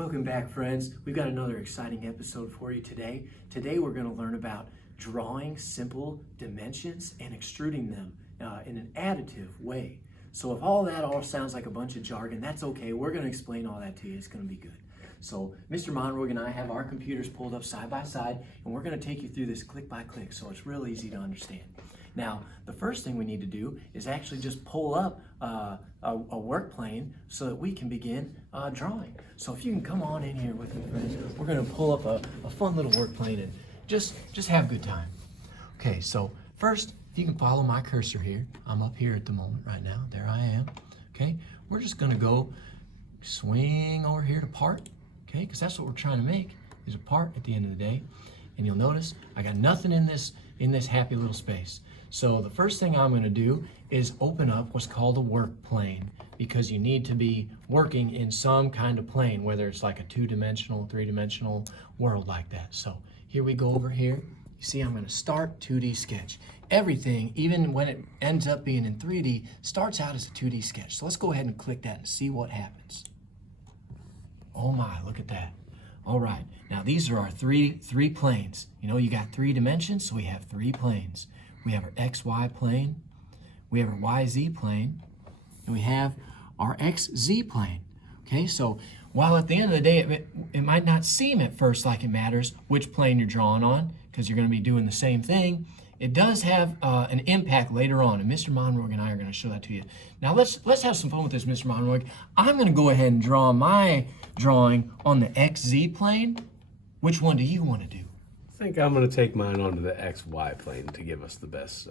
Welcome back, friends. We've got another exciting episode for you today. Today we're going to learn about drawing simple dimensions and extruding them in an additive way. So if all that sounds like a bunch of jargon, that's okay. We're going to explain all that to you. It's going to be good. So Mr. Monroy and I have our computers pulled up side by side, and we're going to take you through this click by click, so it's real easy to understand. Now, the first thing we need to do is actually just pull up a work plane so that we can begin drawing. So if you can come on in here with me, friends, we're going to pull up a fun little work plane and just have a good time. Okay, so first, if you can follow my cursor here, I'm up here at the moment right now. There I am. Okay, we're just going to go swing over here to part. Okay, because that's what we're trying to make, is a part at the end of the day. And you'll notice I got nothing in this happy little space. So the first thing I'm going to do is open up what's called a work plane, because you need to be working in some kind of plane, whether it's like a two-dimensional, three-dimensional world like that. So here we go over here. You see, I'm going to start 2D sketch. Everything, even when it ends up being in 3D, starts out as a 2D sketch. So let's go ahead and click that and see what happens. Oh my, look at that. All right, now these are our three planes. You know, you got 3 dimensions, so we have 3 planes. We have our XY plane, we have our YZ plane, and we have our XZ plane. Okay, so while at the end of the day, it might not seem at first like it matters which plane you're drawing on, because you're going to be doing the same thing, it does have an impact later on, and Mr. Monroy and I are going to show that to you. Now let's have some fun with this, Mr. Monroy. I'm going to go ahead and draw my drawing on the XZ plane. Which one do you want to do? I think I'm going to take mine onto the XY plane to give us the best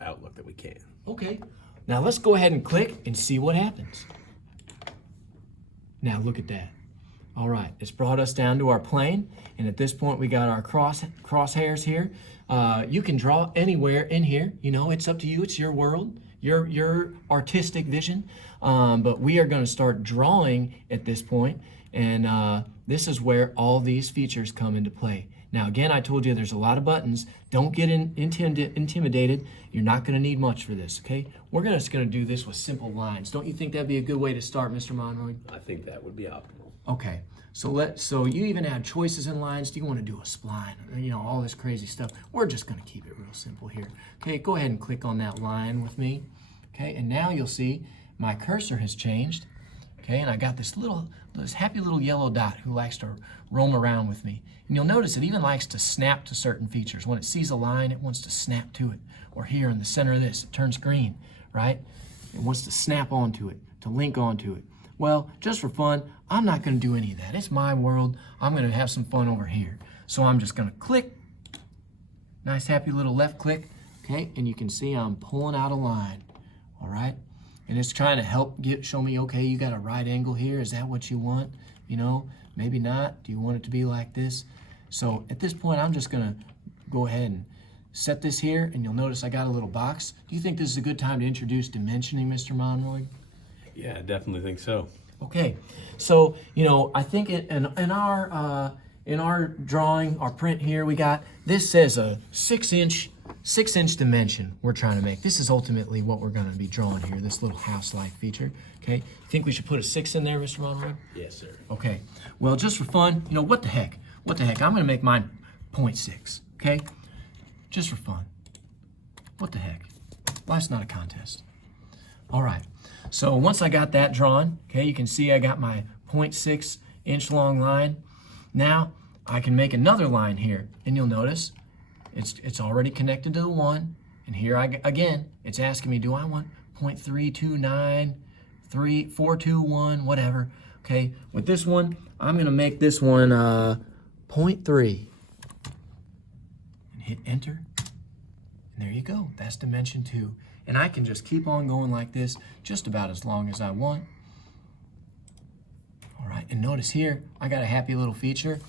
outlook that we can. Okay. Now let's go ahead and click and see what happens. Now look at that. All right, it's brought us down to our plane, and at this point we got our crosshairs here. You can draw anywhere in here. You know, it's up to you. It's your world, your artistic vision. But we are going to start drawing at this point, and this is where all these features come into play. Now, again, I told you there's a lot of buttons. Don't get intimidated. You're not going to need much for this, okay? We're just going to do this with simple lines. Don't you think that'd be a good way to start, Mr. Monroy? I think that would be optimal. Okay, so you even add choices in lines. Do you want to do a spline? You know, all this crazy stuff. We're just going to keep it real simple here. Okay, go ahead and click on that line with me. Okay, and now you'll see my cursor has changed. Okay, and I got this happy little yellow dot who likes to roam around with me. And you'll notice it even likes to snap to certain features. When it sees a line, it wants to snap to it. Or here in the center of this, it turns green, right? It wants to snap onto it, to link onto it. Well, just for fun, I'm not going to do any of that. It's my world. I'm going to have some fun over here. So I'm just going to click. Nice happy little left click. Okay, and you can see I'm pulling out a line. All right? And it's trying to help show me, okay, you got a right angle here. Is that what you want? You know, maybe not. Do you want it to be like this? So at this point, I'm just going to go ahead and set this here, and you'll notice I got a little box. Do you think this is a good time to introduce dimensioning, Mr. Monroy? Yeah, I definitely think so. Okay, so, you know, I think in our drawing, our print here, we got, this says a 6-inch dimension we're trying to make. This is ultimately what we're going to be drawing here, this little house-like feature. Okay, think we should put a 6 in there, Mr. Monroy? Yes, sir. Okay, well, just for fun, you know, what the heck? I'm going to make mine 0.6, okay? Just for fun. What the heck? Life's not a contest. All right, so once I got that drawn, okay, you can see I got my 0.6 inch long line. Now I can make another line here, and you'll notice it's already connected to the 1, and here again it's asking me, do I want 0.329, 421, whatever. Okay, with this one, I'm gonna make this one 0.3, and hit enter, and there you go. That's dimension 2, and I can just keep on going like this just about as long as I want. All right, and notice here I got a happy little feature.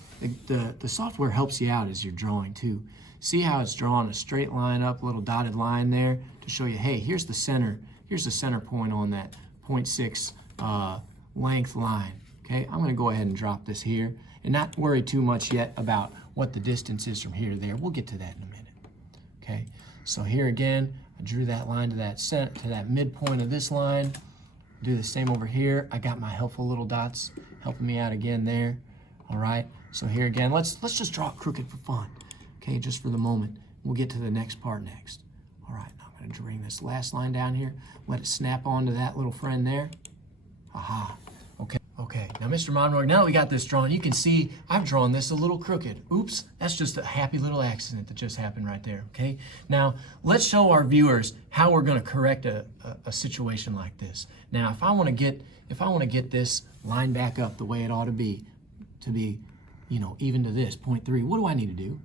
The software helps you out as you're drawing too. See how it's drawing a straight line up, a little dotted line there to show you, hey, here's the center point on that 0.6 length line. Okay, I'm gonna go ahead and drop this here and not worry too much yet about what the distance is from here to there. We'll get to that in a minute. Okay, so here again, I drew that line to that midpoint of this line. Do the same over here. I got my helpful little dots helping me out again there. All right, so here again, let's just draw it crooked for fun. Okay, just for the moment. We'll get to the next part next. All right, now I'm gonna bring this last line down here, let it snap onto that little friend there. Aha, okay. Okay, now Mr. Monroy, now that we got this drawn, you can see I've drawn this a little crooked. Oops, that's just a happy little accident that just happened right there, okay? Now, let's show our viewers how we're gonna correct a situation like this. Now, if I wanna get this line back up the way it ought to be, you know, even to this, 0.3, what do I need to do?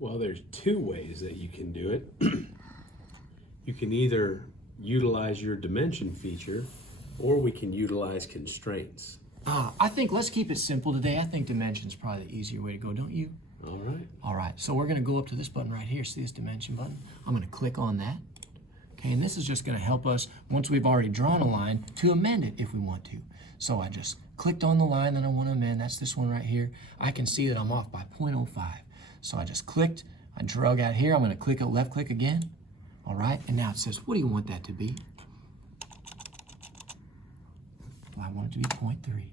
Well, there's two ways that you can do it. You can either utilize your dimension feature, or we can utilize constraints. I think let's keep it simple today. I think dimension's probably the easier way to go, don't you? All right. All right, so we're gonna go up to this button right here. See this dimension button? I'm gonna click on that. Okay, and this is just gonna help us, once we've already drawn a line, to amend it if we want to. So I just clicked on the line that I wanna amend. That's this one right here. I can see that I'm off by 0.05. So I just clicked, I drug out here. I'm gonna click it, left click again. All right, and now it says, what do you want that to be? Well, I want it to be 0.3.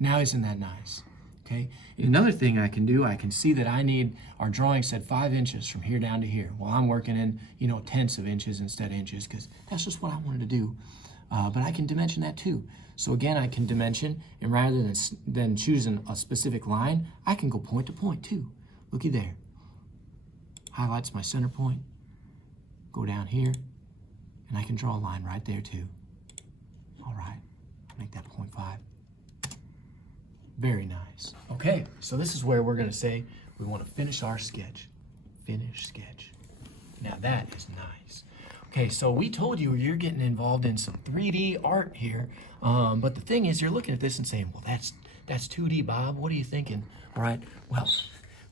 Now, isn't that nice? Okay. And another thing I can do, I can see that our drawing said 5 inches from here down to here. Well, I'm working in, you know, tenths of inches instead of inches because that's just what I wanted to do. But I can dimension that too. So again, I can dimension, and rather than choosing a specific line, I can go point to point too. Looky there. Highlights my center point. Go down here, and I can draw a line right there too. All right, make that 0.5. Very nice. Okay, so this is where we're gonna say we wanna finish our sketch. Finish sketch. Now that is nice. Okay, so we told you you're getting involved in some 3D art here, but the thing is you're looking at this and saying, well, that's 2D, Bob. What are you thinking? All right, well,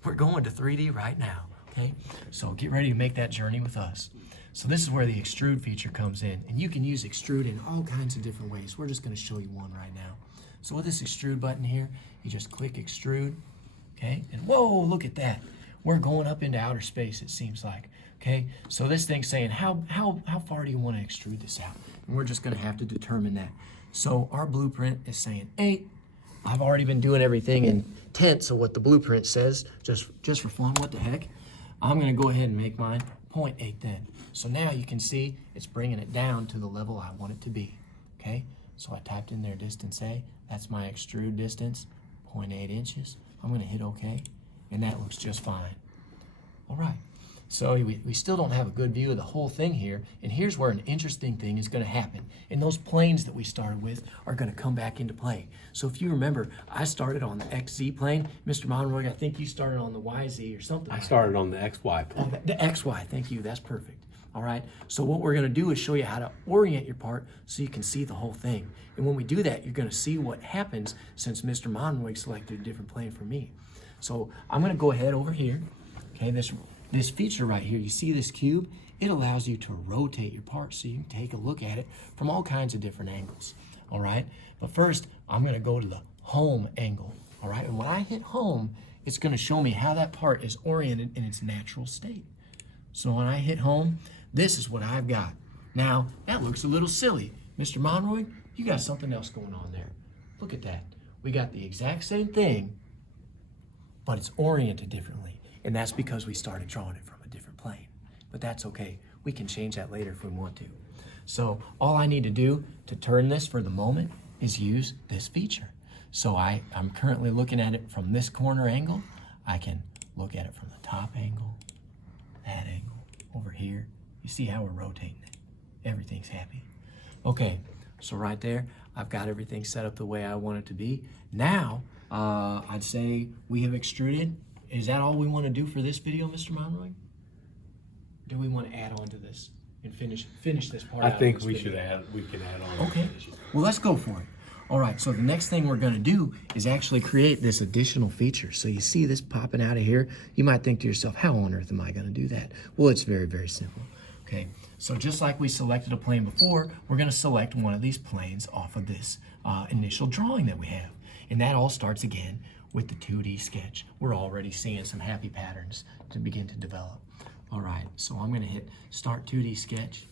we're going to 3D right now, okay? So get ready to make that journey with us. So this is where the extrude feature comes in, and you can use extrude in all kinds of different ways. We're just gonna show you one right now. So with this extrude button here, you just click extrude, okay? And whoa, look at that. We're going up into outer space, it seems like, okay? So this thing's saying, how far do you wanna extrude this out? And we're just gonna have to determine that. So our blueprint is saying 8. I've already been doing everything in tenths of what the blueprint says, just for fun, what the heck? I'm gonna go ahead and make mine 0.8 then. So now you can see it's bringing it down to the level I want it to be, okay? So I typed in there distance A, that's my extrude distance, 0.8 inches. I'm gonna hit okay, and that looks just fine. All right, so we still don't have a good view of the whole thing here, and here's where an interesting thing is gonna happen. And those planes that we started with are gonna come back into play. So if you remember, I started on the XZ plane. Mr. Monroy, I think you started on the YZ or something. I started on the XY plane. Oh, the XY, thank you, that's perfect. All right, so what we're gonna do is show you how to orient your part so you can see the whole thing. And when we do that, you're gonna see what happens since Mr. Monroy selected a different plane for me. So I'm gonna go ahead over here, okay, this feature right here, you see this cube? It allows you to rotate your part so you can take a look at it from all kinds of different angles, all right? But first, I'm gonna go to the home angle, all right? And when I hit home, it's gonna show me how that part is oriented in its natural state. So when I hit home, this is what I've got. Now, that looks a little silly. Mr. Monroy, you got something else going on there. Look at that. We got the exact same thing, but it's oriented differently. And that's because we started drawing it from a different plane. But that's okay. We can change that later if we want to. So all I need to do to turn this for the moment is use this feature. So I'm currently looking at it from this corner angle. I can look at it from the top angle, that angle, over here. You see how we're rotating it. Everything's happy. Okay, so right there, I've got everything set up the way I want it to be. Now, I'd say we have extruded. Is that all we want to do for this video, Mr. Monroy? Do we want to add on to this and finish this part out? I think we can add on. Okay, well, let's go for it. All right, so the next thing we're gonna do is actually create this additional feature. So you see this popping out of here. You might think to yourself, how on earth am I gonna do that? Well, it's very, very simple. Okay, so just like we selected a plane before, we're gonna select one of these planes off of this initial drawing that we have. And that all starts again with the 2D sketch. We're already seeing some happy patterns to begin to develop. All right, so I'm gonna hit Start 2D Sketch.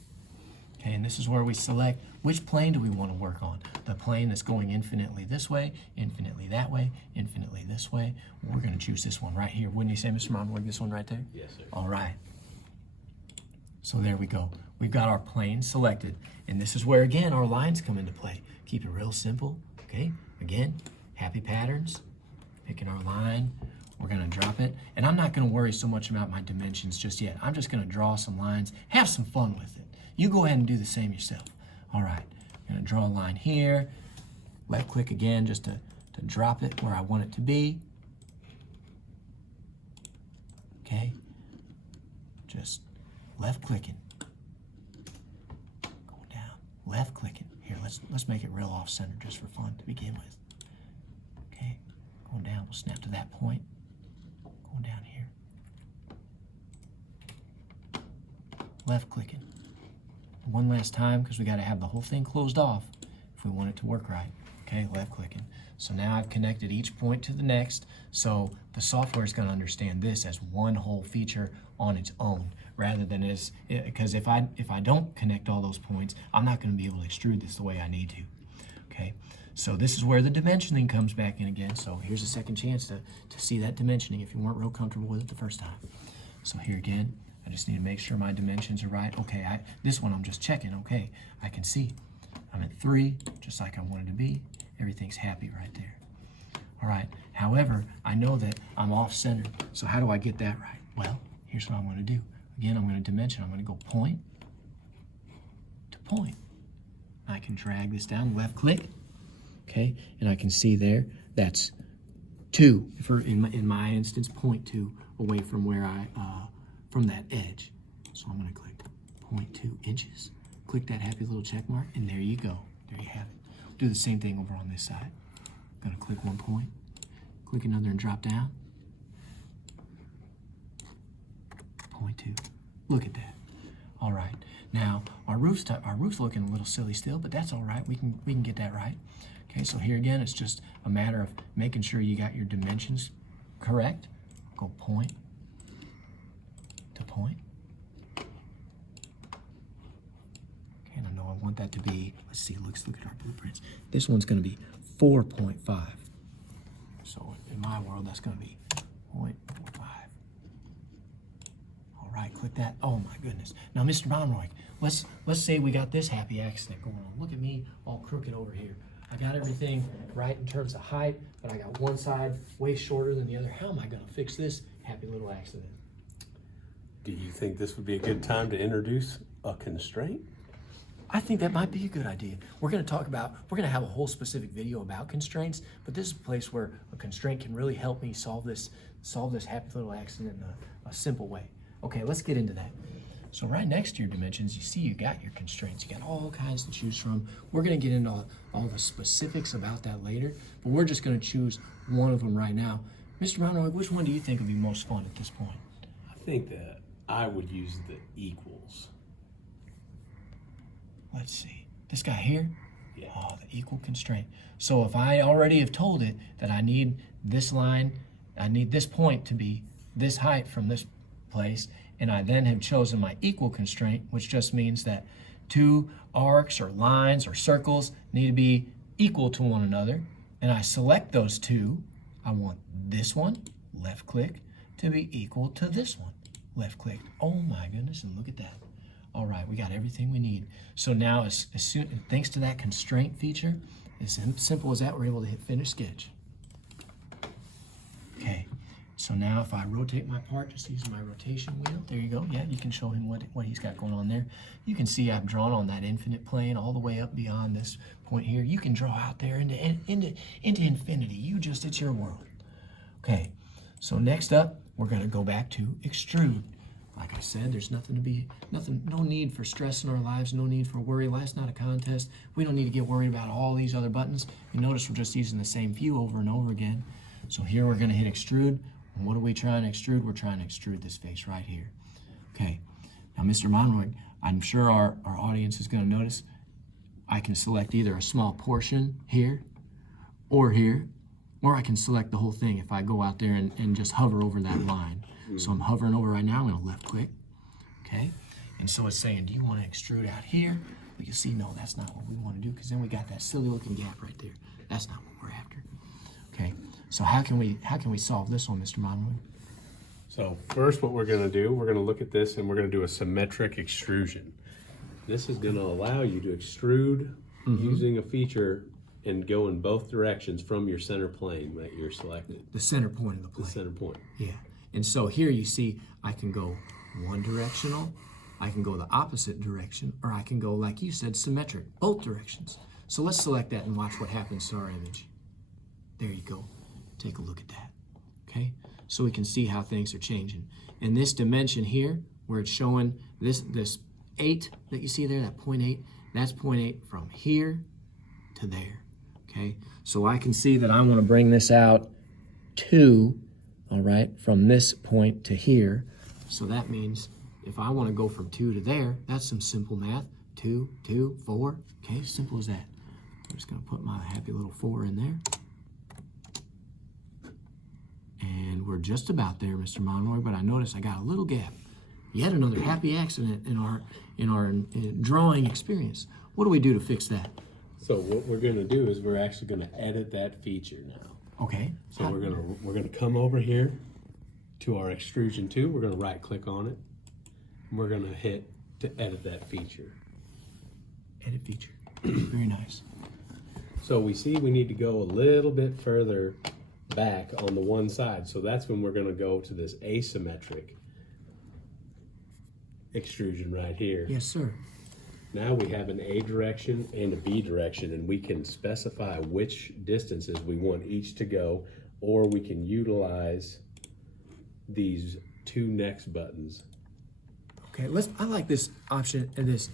Okay, and this is where we select which plane do we want to work on. The plane that's going infinitely this way, infinitely that way, infinitely this way. We're going to choose this one right here. Wouldn't you say, Mr. Monroy, this one right there? Yes, sir. All right. So there we go. We've got our plane selected. And this is where, again, our lines come into play. Keep it real simple, okay? Again, happy patterns, picking our line. We're gonna drop it. And I'm not gonna worry so much about my dimensions just yet. I'm just gonna draw some lines, have some fun with it. You go ahead and do the same yourself. All right, I'm gonna draw a line here. Left click again just to drop it where I want it to be. Okay, just left clicking. Going down, left clicking. Here, let's make it real off center just for fun to begin with. Okay, going down, we'll snap to that point. Going down here. Left clicking. One last time, because we got to have the whole thing closed off if we want it to work right. Okay, left clicking. So now I've connected each point to the next, so the software is going to understand this as one whole feature on its own, rather than as, because if I don't connect all those points, I'm not going to be able to extrude this the way I need to. Okay, so this is where the dimensioning comes back in again. So here's a second chance to see that dimensioning if you weren't real comfortable with it the first time. So here again, I just need to make sure my dimensions are right. Okay, this one I'm just checking. Okay, I can see I'm at 3, just like I wanted to be. Everything's happy right there. All right, however, I know that I'm off-centered, so how do I get that right? Well, here's what I'm going to do. Again, I'm going to dimension. I'm going to go point to point. I can drag this down, left click, okay, and I can see there that's 2, in my instance, 0.2 away from where from that edge. So I'm going to click 0.2 inches. Click that happy little check mark, and there you go. There you have it. Do the same thing over on this side. I'm going to click 1 point, click another and drop down. 0.2. Look at that. All right. Now our roof's looking a little silly still, but that's all right. We can get that right. Okay. So here again, it's just a matter of making sure you got your dimensions correct. Go point to point. Okay. And I know I want that to be. Let's see. Let's look at our blueprints. This one's going to be 4.5. So in my world, that's going to be 0.45. Right, click that. Oh my goodness. Now, Mr. Monroy, let's say we got this happy accident going on. Look at me all crooked over here. I got everything right in terms of height, but I got one side way shorter than the other. How am I going to fix this happy little accident? Do you think this would be a good time to introduce a constraint? I think that might be a good idea. We're going to have a whole specific video about constraints, but this is a place where a constraint can really help me solve this happy little accident in a simple way. Okay, let's get into that. So right next to your dimensions, you see you got your constraints. You got all kinds to choose from. We're going to get into all the specifics about that later, but we're just going to choose one of them right now. Mr. Monroy, which one do you think would be most fun at this point? I think that I would use the equals. Let's see. This guy here? Yeah. Oh, the equal constraint. So if I already have told it that I need this line, I need this point to be this height from this place, and I then have chosen my equal constraint, which just means that 2 arcs or lines or circles need to be equal to one another, and I select those 2. I want this one, left click, to be equal to this one, left click. Oh my goodness, and look at that. All right, we got everything we need. So now, thanks to that constraint feature, as simple as that, we're able to hit finish sketch. Okay. So now if I rotate my part, just using my rotation wheel, there you go. Yeah, you can show him what he's got going on there. You can see I've drawn on that infinite plane all the way up beyond this point here. You can draw out there into infinity. It's your world. Okay, so next up, we're gonna go back to extrude. Like I said, there's no need for stress in our lives, no need for worry. Life's not a contest. We don't need to get worried about all these other buttons. You notice we're just using the same few over and over again. So here we're gonna hit extrude. And what are we trying to extrude? We're trying to extrude this face right here. Okay, now Mr. Monroy, I'm sure our audience is gonna notice I can select either a small portion here, or I can select the whole thing if I go out there and just hover over that line. So I'm hovering over right now, I'm gonna left click, okay? And so it's saying, do you want to extrude out here? But you see, no, that's not what we want to do, because then we got that silly looking gap right there. That's not what we're after. Okay, so how can we solve this one, Mr. Monroe? So first what we're gonna do, we're gonna look at this and we're gonna do a symmetric extrusion. This is gonna allow you to extrude using a feature and go in both directions from your center plane that you're selected. The center point of the plane. The center point. Yeah, and so here you see I can go one directional, I can go the opposite direction, or I can go, like you said, symmetric, both directions. So let's select that and watch what happens to our image. There you go. Take a look at that. Okay, so we can see how things are changing. And this dimension here, where it's showing this 8 that you see there, that 0.8, that's 0.8 from here to there. Okay, so I can see that I want to bring this out 2, all right, from this point to here. So that means if I want to go from 2 to there, that's some simple math. 2, 2, 4. Okay, simple as that. I'm just going to put my happy little 4 in there. And we're just about there, Mr. Monroy, but I notice I got a little gap. Yet another happy accident in our drawing experience. What do we do to fix that? So what we're gonna do is we're actually gonna edit that feature now. Okay. So we're gonna come over here to our extrusion 2. We're gonna right click on it. And we're gonna hit to edit that feature. Edit feature. Very nice. So we see we need to go a little bit further back on the one side. So that's when we're gonna go to this asymmetric extrusion right here. Yes, sir. Now we have an A direction and a B direction, and we can specify which distances we want each to go, or we can utilize these 2 next buttons. Okay, I like this option, this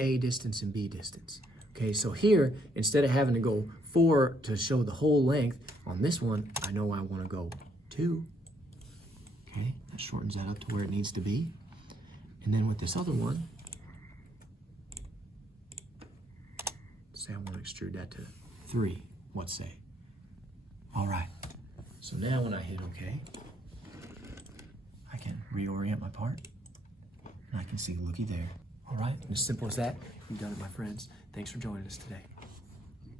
A distance and B distance. Okay, so here, instead of having to go 4 to show the whole length, on this one, I know I want to go 2. Okay, that shortens that up to where it needs to be. And then with this other one, say I want to extrude that to 3, what say? All right, so now when I hit OK, I can reorient my part, and I can see looky there. All right, as simple as that. You've done it, my friends. Thanks for joining us today.